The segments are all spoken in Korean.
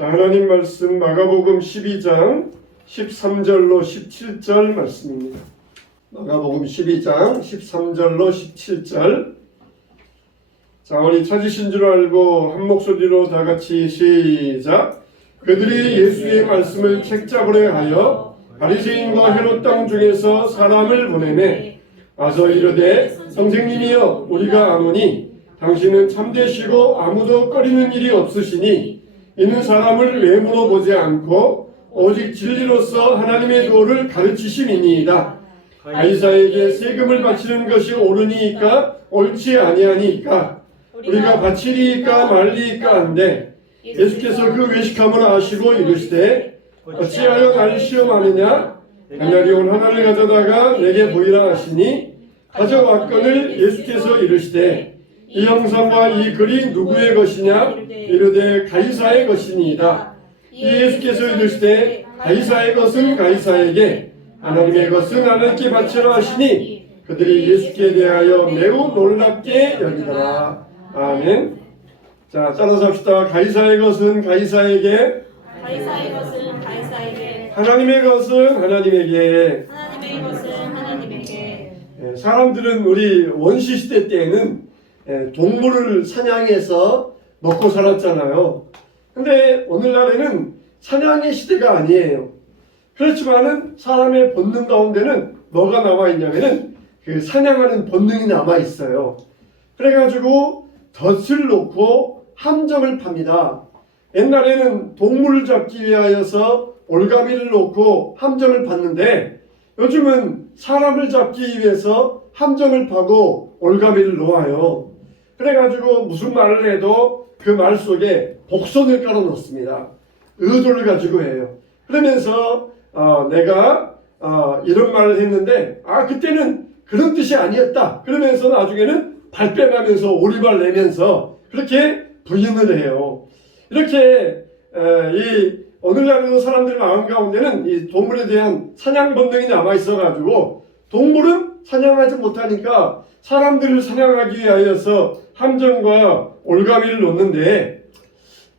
자, 하나님 말씀 마가복음 12장 13절로 17절 말씀입니다. 마가복음 12장 13절로 17절. 자, 우리 찾으신 줄 알고 한 목소리로 다 같이 시작. 그들이 예수의 말씀을 책잡으려 하여 바리새인과 헤롯 땅 중에서 사람을 보내매 와서 이르되 선생님이여 우리가 아노니 당신은 참되시고 아무도 꺼리는 일이 없으시니 이는 사람을 외모로 보지 않고 오직 진리로서 하나님의 도를 가르치심이니이다. 가이사에게 세금을 바치는 것이 옳으니까 옳지 아니하니까 우리가 바치리이까 말리이까 한데 예수께서 그 외식함을 아시고 이르시되 어찌하여 나를 시험하느냐 가냐리 온 하나를 가져다가 내게 보이라 하시니 가져왔거늘 예수께서 이르시되 이 형상과 이 글이 누구의 것이냐 이르되 가이사의 것이니이다. 이 예수께서 이르시되 가이사의 것은 가이사에게 하나님의 것은 하나님께 바치라 하시니 그들이 예수께 대하여 매우 놀랍게 여기더라. 아멘. 자, 따라서 합시다. 가이사의 것은 가이사에게, 가이사의 것은 가이사에게, 하나님의 것은 하나님에게. 하나님의 것은 하나님에게. 사람들은 우리 원시시대 때에는 동물을 사냥해서 먹고 살았잖아요. 근데 오늘날에는 사냥의 시대가 아니에요. 그렇지만은 사람의 본능 가운데는 뭐가 남아 있냐면은 그 사냥하는 본능이 남아 있어요. 그래가지고 덫을 놓고 함정을 팝니다. 옛날에는 동물을 잡기 위하여서 올가미를 놓고 함정을 팠는데 요즘은 사람을 잡기 위해서 함정을 파고 올가미를 놓아요. 그래가지고 무슨 말을 해도 그 말 속에 복선을 깔아 놓습니다. 의도를 가지고 해요. 그러면서 내가 이런 말을 했는데 그때는 그런 뜻이 아니었다. 그러면서 나중에는 발뺌하면서 오리발 내면서 그렇게 부인을 해요. 이렇게 이 오늘날의 사람들 마음 가운데는 이 동물에 대한 사냥 본능이 남아 있어가지고 동물은 사냥하지 못하니까 사람들을 사냥하기 위하여서 함정과 올가미를 놓는데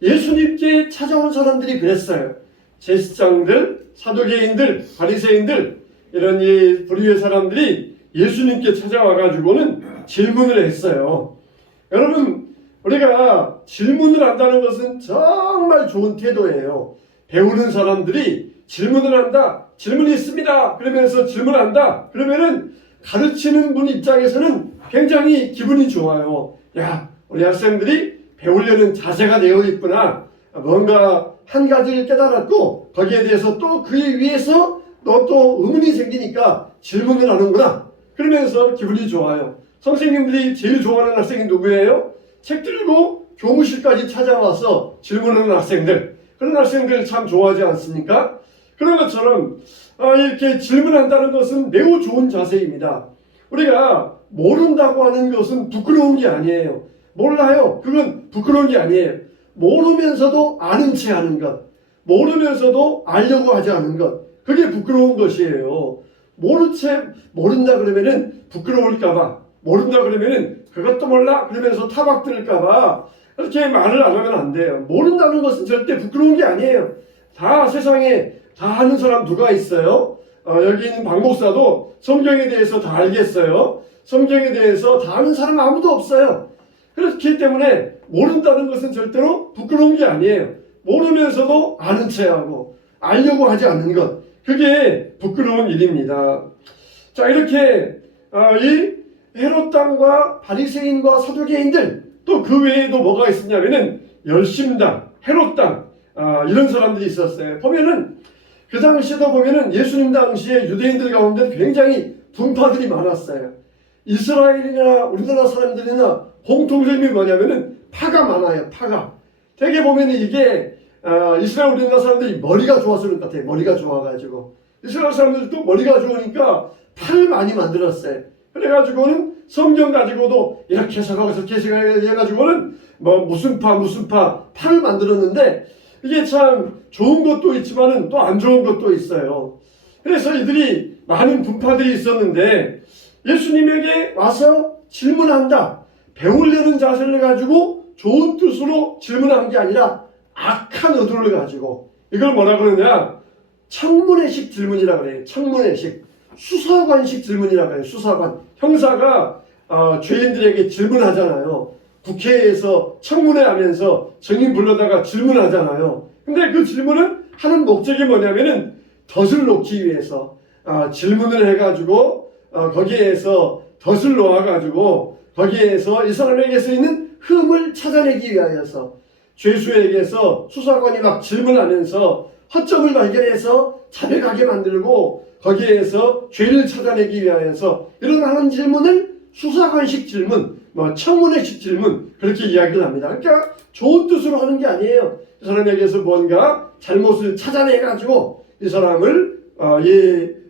예수님께 찾아온 사람들이 그랬어요. 제사장들, 사두개인들, 바리새인들 이런 이 부류의 사람들이 예수님께 찾아와가지고는 질문을 했어요. 여러분, 우리가 질문을 한다는 것은 정말 좋은 태도예요. 배우는 사람들이 질문을 한다, 질문이 있습니다 그러면서 질문한다 그러면은 가르치는 분 입장에서는 굉장히 기분이 좋아요. 야, 우리 학생들이 배우려는 자세가 되어 있구나. 뭔가 한 가지를 깨달았고 거기에 대해서 또 그 위에서 또 의문이 생기니까 질문을 하는구나. 그러면서 기분이 좋아요. 선생님들이 제일 좋아하는 학생이 누구예요? 책 들고 교무실까지 찾아와서 질문하는 학생들. 그런 학생들 참 좋아하지 않습니까? 그런 것처럼 이렇게 질문한다는 것은 매우 좋은 자세입니다. 우리가 모른다고 하는 것은 부끄러운 게 아니에요. 몰라요. 그건 부끄러운 게 아니에요. 모르면서도 아는 채 하는 것. 모르면서도 알려고 하지 않은 것. 그게 부끄러운 것이에요. 모른 채 모른다 그러면은 부끄러울까봐. 모른다 그러면은 그것도 몰라 그러면서 타박들까봐 그렇게 말을 안 하면 안 돼요. 모른다는 것은 절대 부끄러운 게 아니에요. 다 세상에 다 아는 사람 누가 있어요? 여기 있는 박 목사도 성경에 대해서 다 알겠어요. 성경에 대해서 다 아는 사람 아무도 없어요. 그렇기 때문에 모른다는 것은 절대로 부끄러운 게 아니에요. 모르면서도 아는 체하고 알려고 하지 않는 것. 그게 부끄러운 일입니다. 자, 이렇게 이 헤롯 땅과 바리새인과 사두개인들 또 그 외에도 뭐가 있었냐면은 열심당, 헤롯 땅 이런 사람들이 있었어요. 보면은 그 당시에도 보면은 예수님 당시에 유대인들 가운데 굉장히 분파들이 많았어요. 이스라엘이나 우리나라 사람들이나 공통점이 뭐냐면은 파가 많아요. 파가. 되게 보면은 이게 이스라엘 우리나라 사람들이 머리가 좋아서 그런 것 같아요. 머리가 좋아가지고 이스라엘 사람들도 머리가 좋으니까 파를 많이 만들었어요. 그래가지고는 성경 가지고도 이렇게 해석하고 저렇게 해가지고는 뭐 무슨 파 파를 만들었는데 이게 참 좋은 것도 있지만은 또 안 좋은 것도 있어요. 그래서 이들이 많은 분파들이 있었는데 예수님에게 와서 질문한다. 배우려는 자세를 가지고 좋은 뜻으로 질문한 게 아니라 악한 의도를 가지고 이걸 뭐라 그러냐? 청문회식 질문이라 그래요. 청문회식. 수사관식 질문이라 그래요. 수사관. 형사가 죄인들에게 질문하잖아요. 국회에서 청문회 하면서 증인 불러다가 질문하잖아요. 근데 그 질문은 하는 목적이 뭐냐면은 덫을 놓기 위해서 질문을 해가지고 거기에서 덫을 놓아가지고 거기에서 이 사람에게서 있는 흠을 찾아내기 위하여서 죄수에게서 수사관이 막 질문하면서 허점을 발견해서 자백하게 만들고 거기에서 죄를 찾아내기 위하여서 이런 하는 질문을 수사관식 질문, 청문회식 질문 그렇게 이야기를 합니다. 그러니까 좋은 뜻으로 하는 게 아니에요. 이 사람에게서 뭔가 잘못을 찾아내가지고 이 사람을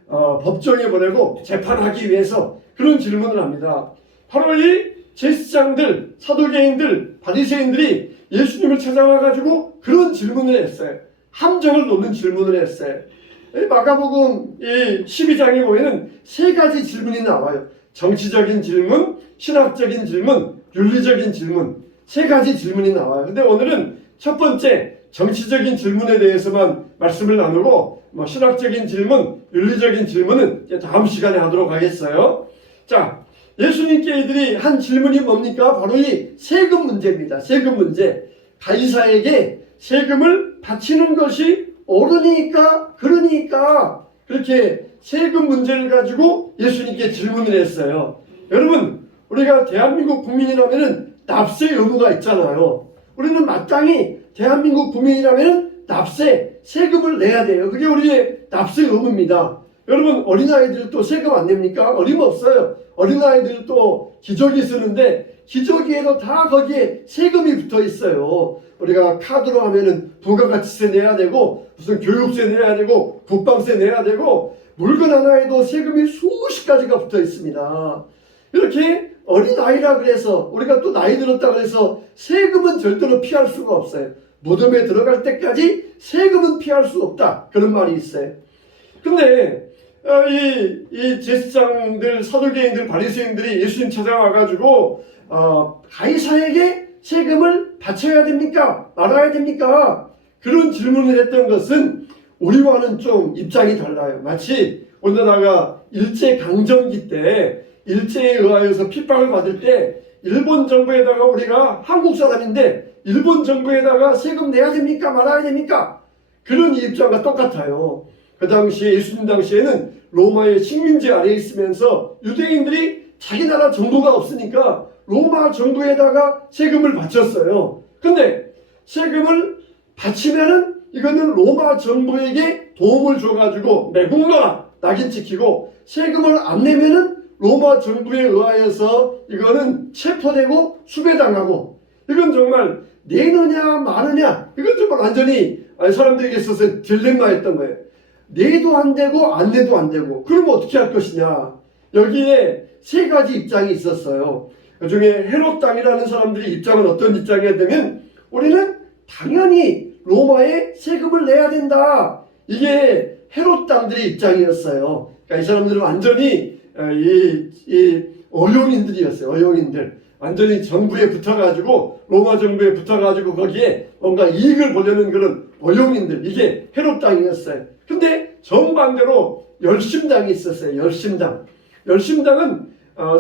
법정에 보내고 재판하기 위해서 그런 질문을 합니다. 바로 이 제사장들, 사두개인들, 바리새인들이 예수님을 찾아와가지고 그런 질문을 했어요. 함정을 놓는 질문을 했어요. 마가복음 12장에 보면은 세 가지 질문이 나와요. 정치적인 질문, 신학적인 질문, 윤리적인 질문 세 가지 질문이 나와요. 근데 오늘은 첫 번째 정치적인 질문에 대해서만 말씀을 나누고 신학적인 질문, 윤리적인 질문은 다음 시간에 하도록 하겠어요. 자, 예수님께 이들이 한 질문이 뭡니까? 바로 이 세금 문제입니다. 세금 문제. 가이사에게 세금을 바치는 것이 옳으니까 그러니까 그렇게 세금 문제를 가지고 예수님께 질문을 했어요. 여러분, 우리가 대한민국 국민이라면 납세 의무가 있잖아요. 우리는 마땅히 대한민국 국민이라면 납세, 세금을 내야 돼요. 그게 우리의 납세 의무입니다. 여러분, 어린아이들도 세금 안 냅니까? 어림없어요. 어린아이들도 기저귀 쓰는데 기저귀에도 다 거기에 세금이 붙어 있어요. 우리가 카드로 하면은 부가가치세 내야 되고 무슨 교육세 내야 되고 국방세 내야 되고 물건 하나에도 세금이 수십 가지가 붙어 있습니다. 이렇게 어린아이라 그래서 우리가 또 나이 들었다 그래서 세금은 절대로 피할 수가 없어요. 무덤에 들어갈 때까지 세금은 피할 수 없다. 그런 말이 있어요. 근데 이 제사장들, 사두개인들, 바리새인들이 예수님 찾아와가지고 가이사에게 세금을 바쳐야 됩니까? 말아야 됩니까? 그런 질문을 했던 것은 우리와는 좀 입장이 달라요. 마치 우리나라가 일제강점기 때 일제에 의하여서 핍박을 받을 때 일본 정부에다가 우리가 한국 사람인데 일본 정부에다가 세금 내야 됩니까? 말아야 됩니까? 그런 입장과 똑같아요. 그 당시에 예수님 당시에는 로마의 식민지 아래에 있으면서 유대인들이 자기 나라 정부가 없으니까 로마 정부에다가 세금을 바쳤어요. 근데 세금을 바치면은 이거는 로마 정부에게 도움을 줘가지고 매국노라 낙인 찍히고 세금을 안 내면은 로마 정부에 의하여서 이거는 체포되고 수배당하고 이건 정말 내느냐 마느냐 이건 정말 완전히 사람들에게 있어서 딜레마였던 거예요. 내도 안 되고 안 내도 안 되고 그러면 어떻게 할 것이냐. 여기에 세 가지 입장이 있었어요. 그중에 헤롯 당이라는 사람들의 입장은 어떤 입장이었냐면 우리는 당연히 로마에 세금을 내야 된다. 이게 헤롯 당들의 입장이었어요. 그러니까 이 사람들은 완전히 이 어용인들이었어요. 어용인들. 완전히 정부에 붙어가지고 로마 정부에 붙어가지고 거기에 뭔가 이익을 보려는 그런 어용인들. 이게 헤롯 당이었어요. 근데 정반대로 열심당이 있었어요. 열심당. 열심당은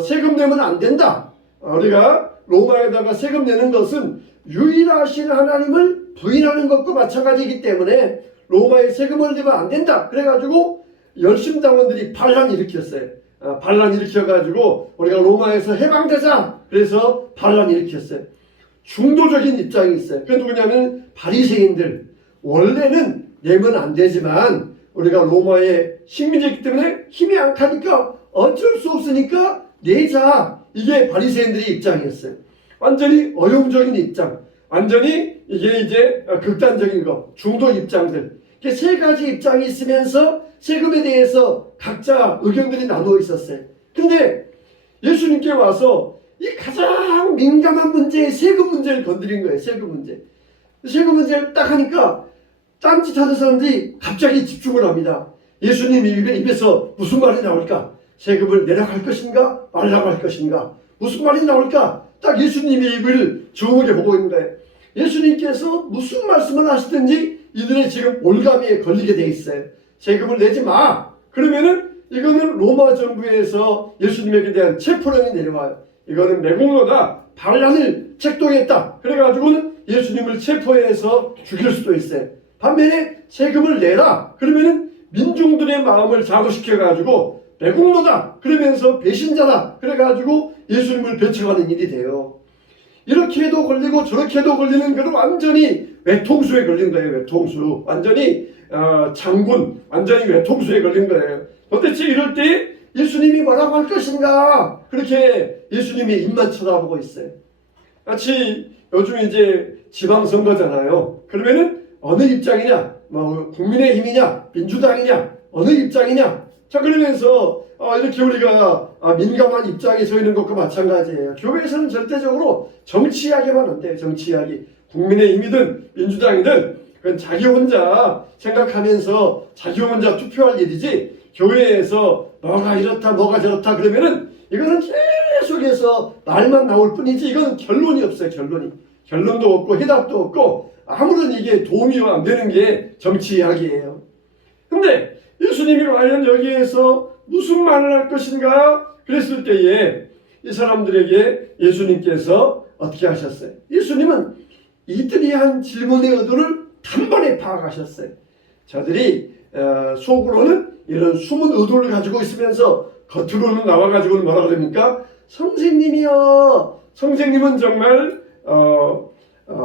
세금 내면 안 된다. 우리가 로마에다가 세금 내는 것은 유일하신 하나님을 부인하는 것과 마찬가지이기 때문에 로마에 세금을 내면 안 된다. 그래가지고 열심당원들이 반란 일으켰어요. 반란 일으켜가지고 우리가 로마에서 해방되자. 그래서 반란 일으켰어요. 중도적인 입장이 있어요. 그 누구냐면 바리새인들. 원래는 내면 안 되지만 우리가 로마의 식민지이기 때문에 힘이 약하니까 어쩔 수 없으니까 내자. 이게 바리새인들의 입장이었어요. 완전히 어용적인 입장. 완전히 이게 이제 극단적인 거. 중도 입장들. 이렇게 세 가지 입장이 있으면서 세금에 대해서 각자 의견들이 나누어 있었어요. 근데 예수님께 와서 이 가장 민감한 문제의 세금 문제를 건드린 거예요. 세금 문제. 세금 문제를 딱 하니까 딴짓하는 사람들이 갑자기 집중을 합니다. 예수님 입에서 무슨 말이 나올까? 세금을 내라고 할 것인가? 말라고 할 것인가? 무슨 말이 나올까? 딱 예수님의 입을 주목해 보고 있는 거예요. 예수님께서 무슨 말씀을 하시든지 이들이 지금 올가미에 걸리게 돼 있어요. 세금을 내지 마. 그러면은 이거는 로마 정부에서 예수님에게 대한 체포령이 내려와요. 이거는 매국노다. 반란을 책동했다. 그래가지고는 예수님을 체포해서 죽일 수도 있어요. 반면에 세금을 내라. 그러면은 민중들의 마음을 자극시켜가지고 매국노다. 그러면서 배신자다. 그래가지고 예수님을 배척하는 일이 돼요. 이렇게도 걸리고 저렇게도 걸리는 그런 완전히 외통수에 걸린 거예요. 외통수. 완전히 장군. 완전히 외통수에 걸린 거예요. 도대체 이럴 때 예수님이 뭐라고 할 것인가? 그렇게 예수님이 입만 쳐다보고 있어요. 마치 요즘 이제 지방선거잖아요. 그러면은 어느 입장이냐? 뭐 국민의힘이냐? 민주당이냐? 어느 입장이냐? 자, 그러면서 이렇게 우리가 민감한 입장에 서 있는 것과 마찬가지예요. 교회에서는 절대적으로 정치 이야기만 안 돼요. 정치 이야기. 국민의힘이든 민주당이든 그건 자기 혼자 생각하면서 자기 혼자 투표할 일이지, 교회에서 뭐가 이렇다 뭐가 저렇다 그러면은 이거는 계속해서 말만 나올 뿐이지 이건 결론이 없어요. 결론도 없고 해답도 없고 아무런 이게 도움이 안 되는 게 정치 이야기예요. 근데 예수님이 과연 여기에서 무슨 말을 할 것인가 그랬을 때에 이 사람들에게 예수님께서 어떻게 하셨어요? 예수님은 이들이 한 질문의 의도를 단번에 파악하셨어요. 저들이 속으로는 이런 숨은 의도를 가지고 있으면서 겉으로는 나와가지고는 뭐라 그럽니까? 선생님이요. 선생님은 정말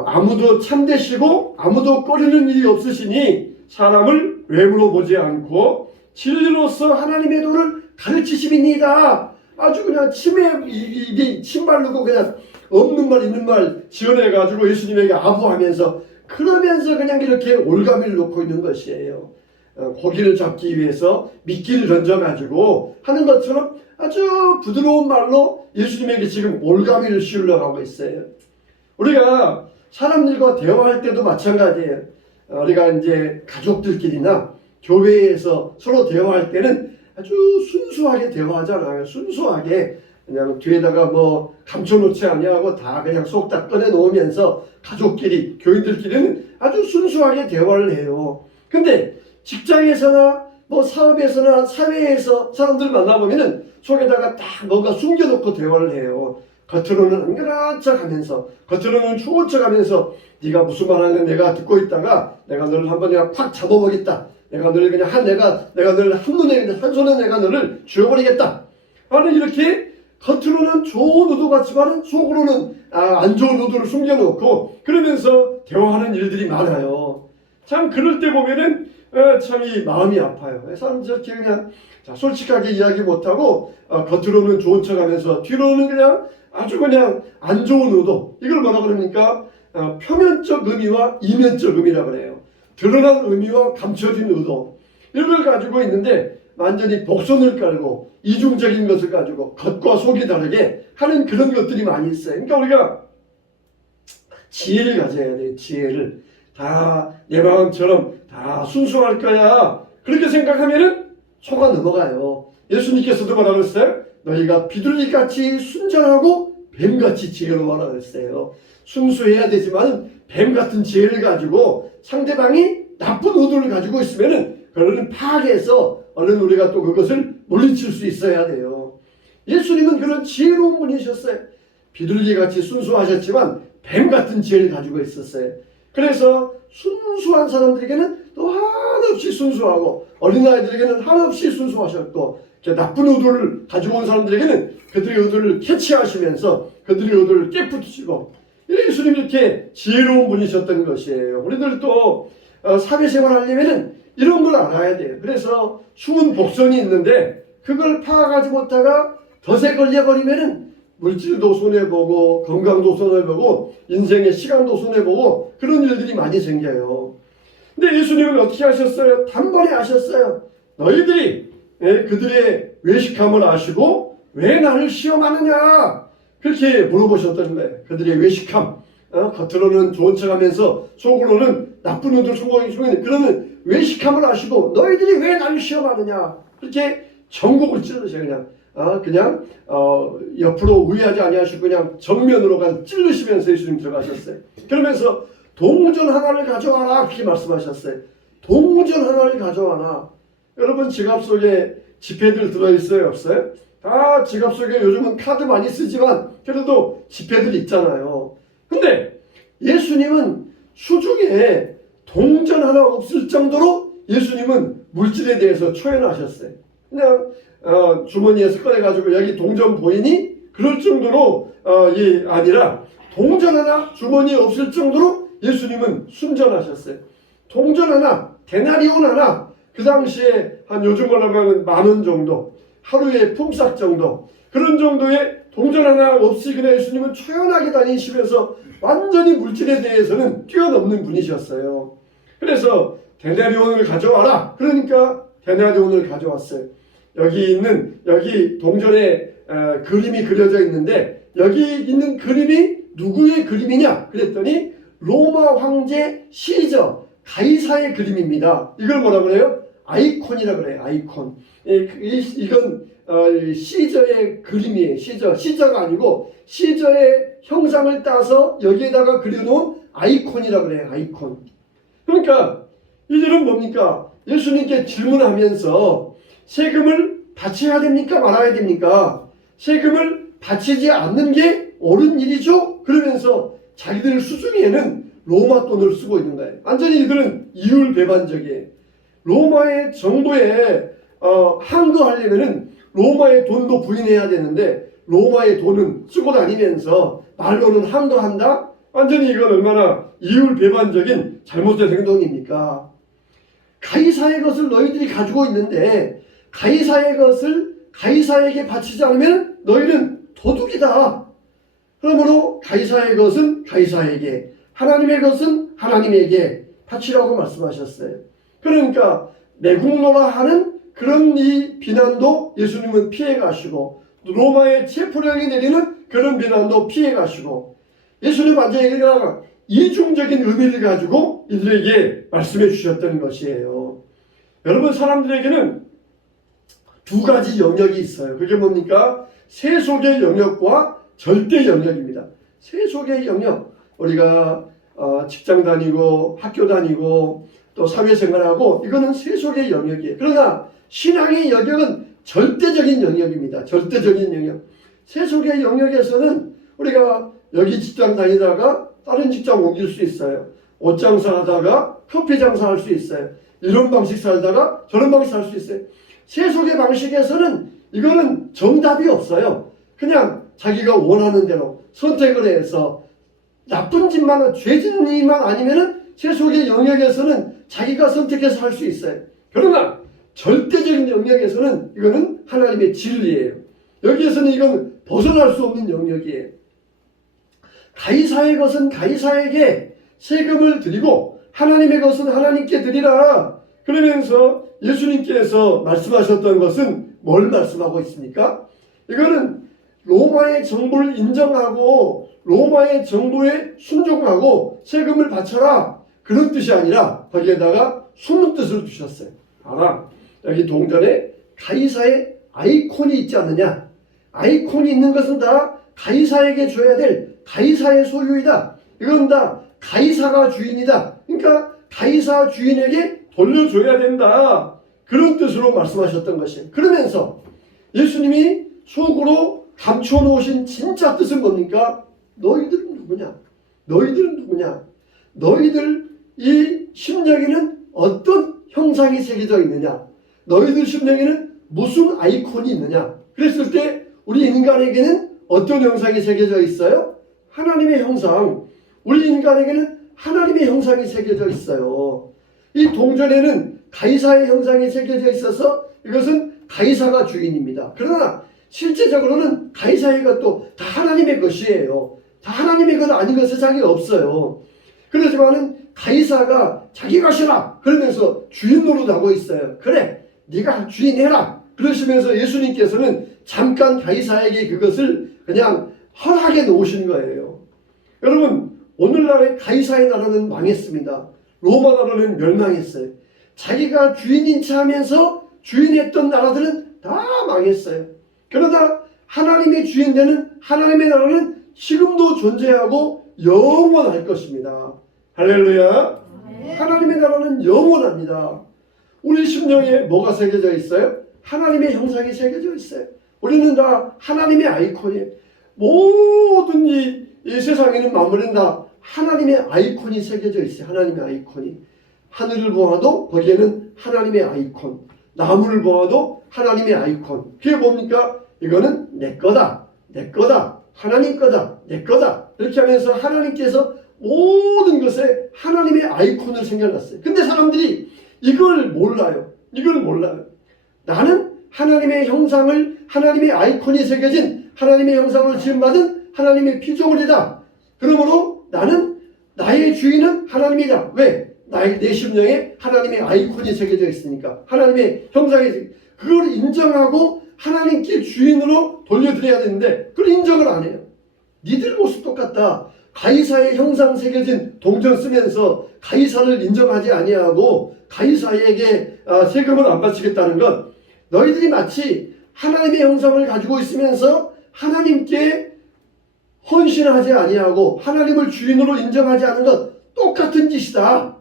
아무도 참되시고 아무도 꺼리는 일이 없으시니 사람을 외모로 보지 않고 진리로서 하나님의 도를 가르치심이니이다. 아주 그냥 침 바르고 그냥 없는 말 있는 말 지어내가지고 예수님에게 아부하면서 그러면서 그냥 이렇게 올가미를 놓고 있는 것이에요. 고기를 잡기 위해서 미끼를 던져가지고 하는 것처럼 아주 부드러운 말로 예수님에게 지금 올가미를 씌우려고 하고 있어요. 우리가 사람들과 대화할 때도 마찬가지예요. 우리가 이제 가족들끼리나 교회에서 서로 대화할 때는 아주 순수하게 대화하잖아요. 순수하게 그냥 뒤에다가 뭐 감춰놓지 아니하고 다 그냥 속 다 꺼내 놓으면서 가족끼리 교인들끼리는 아주 순수하게 대화를 해요. 근데 직장에서나 뭐 사업에서나 사회에서 사람들 만나보면은 속에다가 딱 뭔가 숨겨놓고 대화를 해요. 겉으로는 안 그런 척하면서 겉으로는 좋은 척하면서 네가 무슨 말하는 내가 듣고 있다가 내가 너를 한번 내가 팍 잡아보겠다. 내가 너를 그냥 내가 너를 한눈에 한 손에 내가 너를 쥐어버리겠다. 하는 이렇게 겉으로는 좋은 의도 같지만 속으로는 안 좋은 의도를 숨겨놓고 그러면서 대화하는 일들이 많아요. 참 그럴 때 보면은 참 이 마음이 아파요. 사람 저렇게 그냥 솔직하게 이야기 못하고 겉으로는 좋은 척하면서 뒤로는 그냥 아주 그냥 안 좋은 의도. 이걸 뭐라 그럽니까? 표면적 의미와 이면적 의미라고 그래요. 드러난 의미와 감춰진 의도. 이걸 가지고 있는데 완전히 복선을 깔고 이중적인 것을 가지고 겉과 속이 다르게 하는 그런 것들이 많이 있어요. 그러니까 우리가 지혜를 가져야 돼요. 지혜를. 다 내 마음처럼 다 순수할 거야. 그렇게 생각하면은 속아 넘어가요. 예수님께서도 뭐라 그랬어요? 너희가 비둘기같이 순전하고 뱀같이 지혜로워라 그랬어요. 순수해야 되지만 뱀같은 지혜를 가지고 상대방이 나쁜 의도를 가지고 있으면은 그거는 파악해서 얼른 우리가 또 그것을 물리칠 수 있어야 돼요. 예수님은 그런 지혜로운 분이셨어요. 비둘기같이 순수하셨지만 뱀같은 지혜를 가지고 있었어요. 그래서 순수한 사람들에게는 또 한없이 순수하고 어린아이들에게는 한없이 순수하셨고 나쁜 의도를 가지고 온 사람들에게는 그들의 의도를 캐치하시면서 그들의 의도를 깨부수시고 예수님이 이렇게 지혜로운 분이셨던 것이에요. 우리들도 사회생활 하려면 이런 걸 알아야 돼요. 그래서 숨은 복선이 있는데 그걸 파악하지 못하가 덫에 걸려버리면은 물질도 손해보고 건강도 손해보고 인생의 시간도 손해보고 그런 일들이 많이 생겨요. 근데 예수님은 어떻게 하셨어요? 단번에 하셨어요. 너희들이 그들의 외식함을 아시고 왜 나를 시험하느냐 그렇게 물어보셨던 거예요. 그들의 외식함 겉으로는 좋은 척하면서 속으로는 나쁜 의도를 숨기는 그러는 외식함을 아시고 너희들이 왜 나를 시험하느냐 그렇게 전곡을 찔러주세요. 그냥 그냥 옆으로 의하지 아니하시고 그냥 정면으로 찔르시면서 예수님 들어가셨어요. 그러면서 동전 하나를 가져와라 그렇게 말씀하셨어요. 동전 하나를 가져와라. 여러분 지갑 속에 지폐들 들어있어요? 없어요? 다 지갑 속에 요즘은 카드 많이 쓰지만 그래도 지폐들 있잖아요. 근데 예수님은 수중에 동전 하나 없을 정도로 예수님은 물질에 대해서 초연하셨어요. 그냥 주머니에서 꺼내가지고 여기 동전 보이니? 그럴 정도로 아니라 동전 하나 주머니에 없을 정도로 예수님은 순전하셨어요. 동전 하나, 데나리온 하나, 그 당시에 한 요즘으로 하면 10,000원 정도, 하루에 품삯 정도, 그런 정도의 동전 하나 없이 그냥 예수님은 초연하게 다니시면서 완전히 물질에 대해서는 뛰어넘는 분이셨어요. 그래서 데나리온을 가져와라. 그러니까 데나리온을 가져왔어요. 여기 동전에 그림이 그려져 있는데 여기 있는 그림이 누구의 그림이냐? 그랬더니 로마 황제 시저 가이사의 그림입니다. 이걸 뭐라 그래요? 아이콘이라 그래요. 아이콘. 이건 시저의 그림이에요. 시저가 아니고 시저의 형상을 따서 여기에다가 그려놓은 아이콘이라 그래요. 아이콘. 그러니까 이들은 뭡니까? 예수님께 질문하면서 세금을 바쳐야 됩니까? 말아야 됩니까? 세금을 바치지 않는 게 옳은 일이죠? 그러면서 자기들 수중에는 로마 돈을 쓰고 있는 거예요. 완전히 이들은 이율배반적이에요. 로마의 정부에 항거하려면은 로마의 돈도 부인해야 되는데 로마의 돈은 쓰고 다니면서 말로는 항거한다? 완전히 이건 얼마나 이율배반적인 잘못된 행동입니까? 가이사의 것을 너희들이 가지고 있는데 가이사의 것을 가이사에게 바치지 않으면 너희는 도둑이다. 그러므로 가이사의 것은 가이사에게, 하나님의 것은 하나님에게 바치라고 말씀하셨어요. 그러니까 매국노라 하는 그런 이 비난도 예수님은 피해가시고 로마의 체포령이 내리는 그런 비난도 피해가시고 예수님 완전히 그냥 이중적인 의미를 가지고 이들에게 말씀해 주셨던 것이에요. 여러분 사람들에게는 두 가지 영역이 있어요. 그게 뭡니까? 세속의 영역과 절대 영역입니다. 세속의 영역, 우리가 직장 다니고 학교 다니고 또 사회생활하고 이거는 세속의 영역이에요. 그러나 신앙의 영역은 절대적인 영역입니다. 절대적인 영역. 세속의 영역에서는 우리가 여기 직장 다니다가 다른 직장 옮길 수 있어요. 옷 장사하다가 커피 장사할 수 있어요. 이런 방식 살다가 저런 방식 살 수 있어요. 세속의 방식에서는 이거는 정답이 없어요. 그냥 자기가 원하는 대로 선택을 해서 나쁜 짓만, 죄진 일만 아니면은 세속의 영역에서는 자기가 선택해서 할 수 있어요. 그러나 절대적인 영역에서는 이거는 하나님의 진리예요. 여기에서는 이건 벗어날 수 없는 영역이에요. 가이사의 것은 가이사에게 세금을 드리고 하나님의 것은 하나님께 드리라. 그러면서 예수님께서 말씀하셨던 것은 뭘 말씀하고 있습니까? 이거는 로마의 정부를 인정하고 로마의 정부에 순종하고 세금을 바쳐라. 그런 뜻이 아니라 거기에다가 숨은 뜻을 두셨어요. 알아. 여기 동전에 가이사의 아이콘이 있지 않느냐. 아이콘이 있는 것은 다 가이사에게 줘야 될 가이사의 소유이다. 이건 다 가이사가 주인이다. 그러니까 가이사 주인에게 돌려줘야 된다. 그런 뜻으로 말씀하셨던 것이에요. 그러면서 예수님이 속으로 감춰놓으신 진짜 뜻은 뭡니까? 너희들은 누구냐? 너희들은 누구냐? 너희들 이 심령에는 어떤 형상이 새겨져 있느냐? 너희들 심령에는 무슨 아이콘이 있느냐? 그랬을 때 우리 인간에게는 어떤 형상이 새겨져 있어요? 하나님의 형상. 우리 인간에게는 하나님의 형상이 새겨져 있어요. 이 동전에는 가이사의 형상이 새겨져 있어서 이것은 가이사가 주인입니다. 그러나 실제적으로는 가이사의 것도 다 하나님의 것이에요. 다 하나님의 것 아닌 것 세상에 없어요. 그렇지만은 가이사가 자기 것이라 그러면서 주인 노릇하고 있어요. 그래, 네가 주인 해라. 그러시면서 예수님께서는 잠깐 가이사에게 그것을 그냥 허락해 놓으신 거예요. 여러분, 오늘날의 가이사의 나라는 망했습니다. 로마 나라는 멸망했어요. 자기가 주인인 체 하면서 주인했던 나라들은 다 망했어요. 그러나 하나님의 주인 되는 하나님의 나라는 지금도 존재하고 영원할 것입니다. 할렐루야. 하나님의 나라는 영원합니다. 우리 심령에 뭐가 새겨져 있어요? 하나님의 형상이 새겨져 있어요. 우리는 다 하나님의 아이콘이에요. 모든 이 세상에는 만물은 다 하나님의 아이콘이 새겨져 있어요. 하나님의 아이콘이. 하늘을 보아도 거기에는 하나님의 아이콘, 나무를 보아도 하나님의 아이콘. 그게 뭡니까? 이거는 내 거다, 내 거다, 하나님 거다, 내 거다. 이렇게 하면서 하나님께서 모든 것에 하나님의 아이콘을 생겨놨어요. 근데 사람들이 이걸 몰라요. 이걸 몰라요. 나는 하나님의 형상을, 하나님의 아이콘이 새겨진 하나님의 형상으로 지음받은 하나님의 피조물이다. 그러므로 나는, 나의 주인은 하나님이다. 왜? 내 심령에 하나님의 아이콘이 새겨져 있으니까. 하나님의 형상이 그걸 인정하고 하나님께 주인으로 돌려드려야 되는데 그걸 인정을 안 해요. 니들 모습 똑같다. 가이사의 형상 새겨진 동전 쓰면서 가이사를 인정하지 아니하고 가이사에게 세금을 안 바치겠다는 건 너희들이 마치 하나님의 형상을 가지고 있으면서 하나님께 헌신하지 아니하고 하나님을 주인으로 인정하지 않은 것 똑같은 짓이다.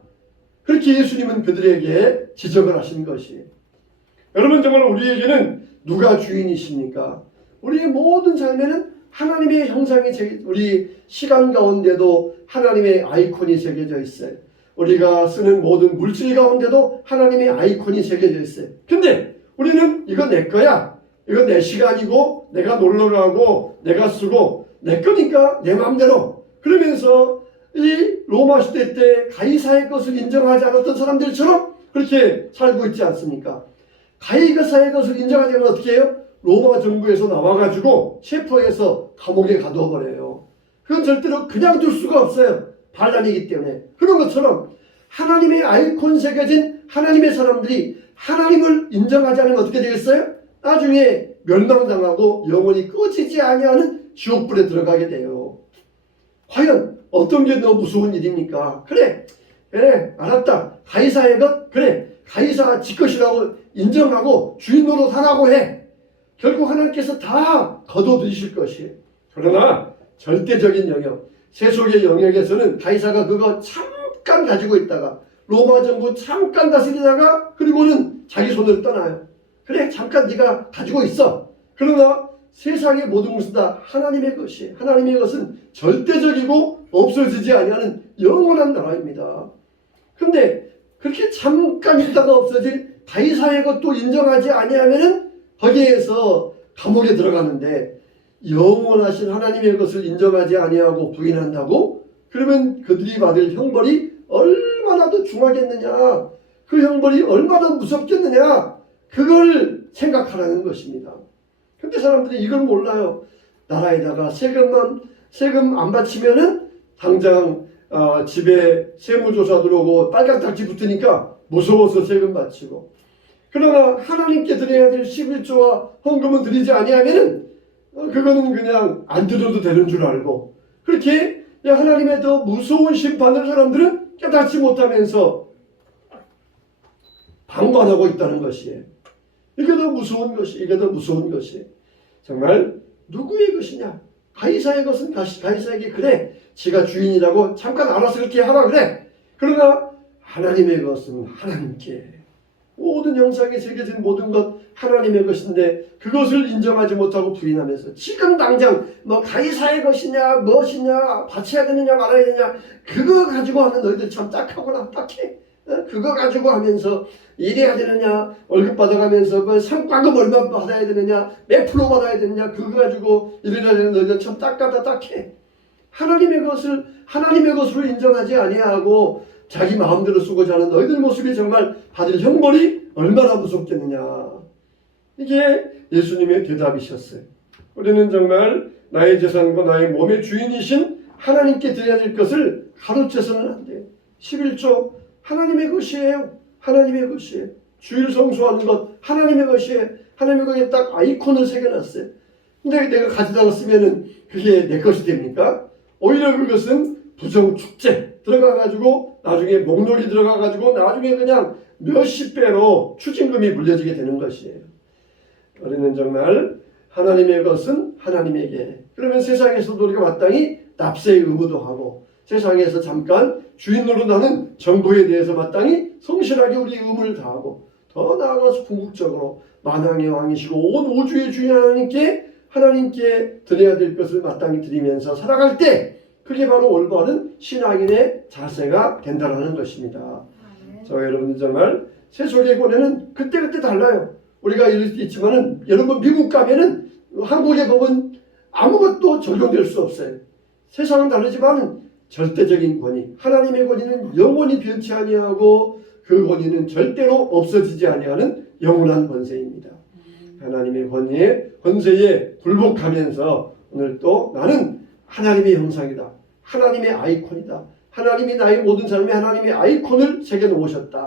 그렇게 예수님은 그들에게 지적을 하신 것이에요. 여러분, 정말 우리에게는 누가 주인이십니까? 우리의 모든 삶에는 하나님의 형상이 우리 시간 가운데도 하나님의 아이콘이 새겨져 있어요. 우리가 쓰는 모든 물질 가운데도 하나님의 아이콘이 새겨져 있어요. 근데 우리는 이거 내 거야. 이거 내 시간이고 내가 놀러 가고 내가 쓰고 내 거니까 내 마음대로. 그러면서 이 로마 시대 때 가이사의 것을 인정하지 않았던 사람들처럼 그렇게 살고 있지 않습니까? 가이사의 것을 인정하지 않으면 어떻게 해요? 로마 정부에서 나와가지고 체포해서 감옥에 가둬버려요. 그건 절대로 그냥 둘 수가 없어요. 반란이기 때문에. 그런 것처럼 하나님의 아이콘 새겨진 하나님의 사람들이 하나님을 인정하지 않으면 어떻게 되겠어요? 나중에 멸망당하고 영원히 꺼지지 아니하는 지옥불에 들어가게 돼요. 과연 어떤 게 더 무서운 일입니까? 그래 알았다. 가이사의 것? 그래 가이사가 지 것이라고 인정하고 주인 노릇하라고 해. 결국 하나님께서 다 거둬들이실 것이에요. 그러나 절대적인 영역, 세속의 영역에서는 가이사가 그거 잠깐 가지고 있다가 로마 정부 잠깐 다스리다가 그리고는 자기 손을 떠나요. 그래 잠깐 네가 가지고 있어. 그러나 세상의 모든 것은 다 하나님의 것이에요. 하나님의 것은 절대적이고 없어지지 아니하는 영원한 나라입니다. 근데 그렇게 잠깐 있다가 없어질 가이사의 것도 인정하지 아니하면은 거기에서 감옥에 들어가는데 영원하신 하나님의 것을 인정하지 아니하고 부인한다고? 그러면 그들이 받을 형벌이 얼마나 더 중하겠느냐, 그 형벌이 얼마나 무섭겠느냐, 그걸 생각하라는 것입니다. 근데 사람들이 이걸 몰라요. 나라에다가 세금 안 바치면은 당장 집에 세무조사 들어오고 빨간 딱지 붙으니까 무서워서 세금 바치고, 그러나 하나님께 드려야 될 11조와 헌금은 드리지 아니하면은 그거는 그냥 안 드려도 되는 줄 알고, 그렇게 하나님의 더 무서운 심판을 사람들은 깨닫지 못하면서 방관하고 있다는 것이에요. 이게 더 무서운 것이에요. 정말 누구의 것이냐? 가이사의 것은 가이사에게 그래, 지가 주인이라고 잠깐 알아서 그렇게 하라 그래. 그러나 하나님의 것은 하나님께, 모든 형상에 새겨진 모든 것 하나님의 것인데 그것을 인정하지 못하고 부인하면서 지금 당장 뭐 가이사의 것이냐 무엇이냐 바쳐야 되느냐 말아야 되느냐 그거 가지고 하면 너희들 참 딱하구나, 딱해. 그거 가지고 하면서 일해야 되느냐, 월급 받아가면서 그 상과금 얼마 받아야 되느냐, 몇 프로 받아야 되느냐, 그거 가지고 일해야 되는 너희들 참 딱하다, 딱해. 하나님의 것으로 인정하지 아니하고 자기 마음대로 쓰고자 하는 너희들 모습이 정말 받을 형벌이 얼마나 무섭겠느냐. 이게 예수님의 대답이셨어요. 우리는 정말 나의 재산과 나의 몸의 주인이신 하나님께 드려야 될 것을 가로채서는 안 돼요. 11조 하나님의 것이에요. 하나님의 것이에요. 주일 성수하는 것 하나님의 것이에요. 하나님의 것에 딱 아이콘을 새겨놨어요. 근데 내가 가져다가 쓰면은 그게 내 것이 됩니까? 오히려 그것은 부정축제 들어가가지고 나중에 목록이 들어가가지고 나중에 그냥 몇십 배로 추징금이 물려지게 되는 것이에요. 우리는 정말 하나님의 것은 하나님에게. 그러면 세상에서도 우리가 마땅히 납세의 의무도 하고 세상에서 잠깐 주인 노릇하는 정부에 대해서 마땅히 성실하게 우리 의무를 다하고 더 나아가서 궁극적으로 만왕의 왕이시고 온 우주의 주인 하나님께 드려야 될 것을 마땅히 드리면서 살아갈 때 그게 바로 올바른 신앙인의 자세가 된다는 것입니다. 저 여러분 정말 세속의 권해는 그때그때 달라요. 우리가 이럴 수 있지만은 여러분 미국 가면은 한국의 법은 아무것도 적용될 수 없어요. 세상은 다르지만 절대적인 권위, 하나님의 권위는 영원히 변치 아니하고 그 권위는 절대로 없어지지 아니하는 영원한 권세입니다. 하나님의 권세에 굴복하면서 오늘 또 나는 하나님의 형상이다. 하나님의 아이콘이다. 하나님이 나의 모든 삶에 하나님의 아이콘을 새겨놓으셨다.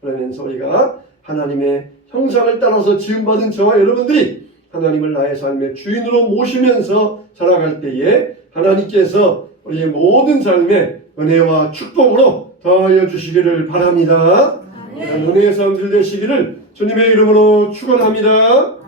그러면서 우리가 하나님의 형상을 따라서 지음받은 저와 여러분들이 하나님을 나의 삶의 주인으로 모시면서 살아갈 때에 하나님께서 우리의 모든 삶에 은혜와 축복으로 더하여 주시기를 바랍니다. 이런 은혜의 사람들 되시기를 주님의 이름으로 축원합니다.